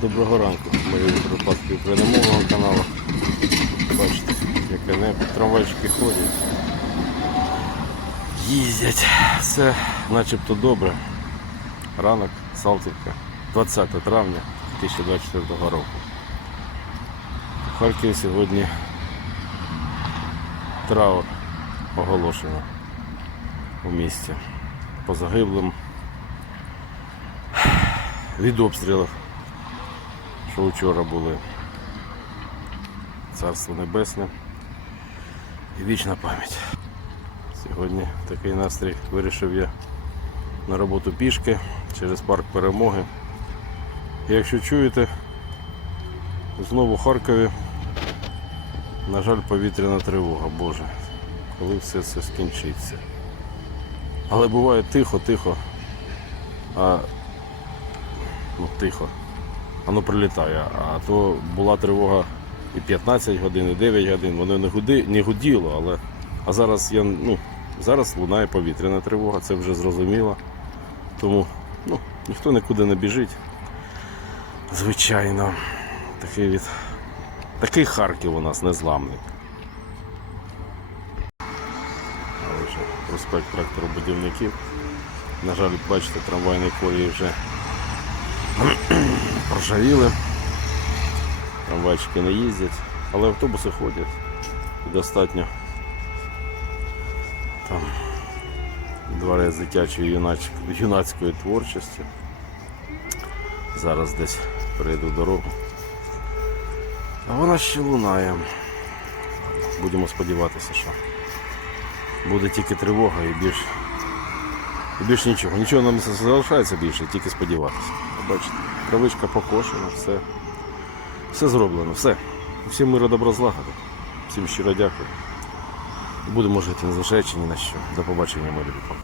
Доброго ранку, мої випадки україномовного каналу. Бачите, яке небо, трамвайчики ходять. Їздять. Все начебто добре. Ранок, Салтівка, 20 травня 2024 року. У Харкові сьогодні траур оголошено у місті по загиблим від обстрілів, що вчора були. Царство Небесне і вічна пам'ять. Сьогодні такий настрій вирішив я на роботу пішки через парк перемоги. Якщо чуєте, знову в Харкові, на жаль, повітряна тривога, Боже, коли все це скінчиться. Але буває тихо, тихо, а ну тихо. Воно прилітає. А то була тривога і 15 годин, і 9 годин, воно не, гуди, не гуділо, але а зараз я ну, зараз лунає повітряна тривога, це вже зрозуміло. Тому ну, ніхто нікуди не біжить. Звичайно, такий від. Такий Харків у нас незламний. Проспект тракторобудівників. На жаль, бачите, трамвайні колії вже проржавіли. Трамвайчики не їздять, але автобуси ходять. Достатньо там дворець дитячої юнач- юнацької творчості. Зараз десь перейду дорогу. А вона ще лунає. Будемо сподіватися, що буде тільки тривога і більш, і більше нічого. Нічого нам не залишається більше, тільки сподіватися. Бачите, травичка покошена, все, все зроблено, все. Всім миру добро злагоди. Всім щиро дякую. Будемо жити, незважаючи ні на що. До побачення, мої любі. Пока.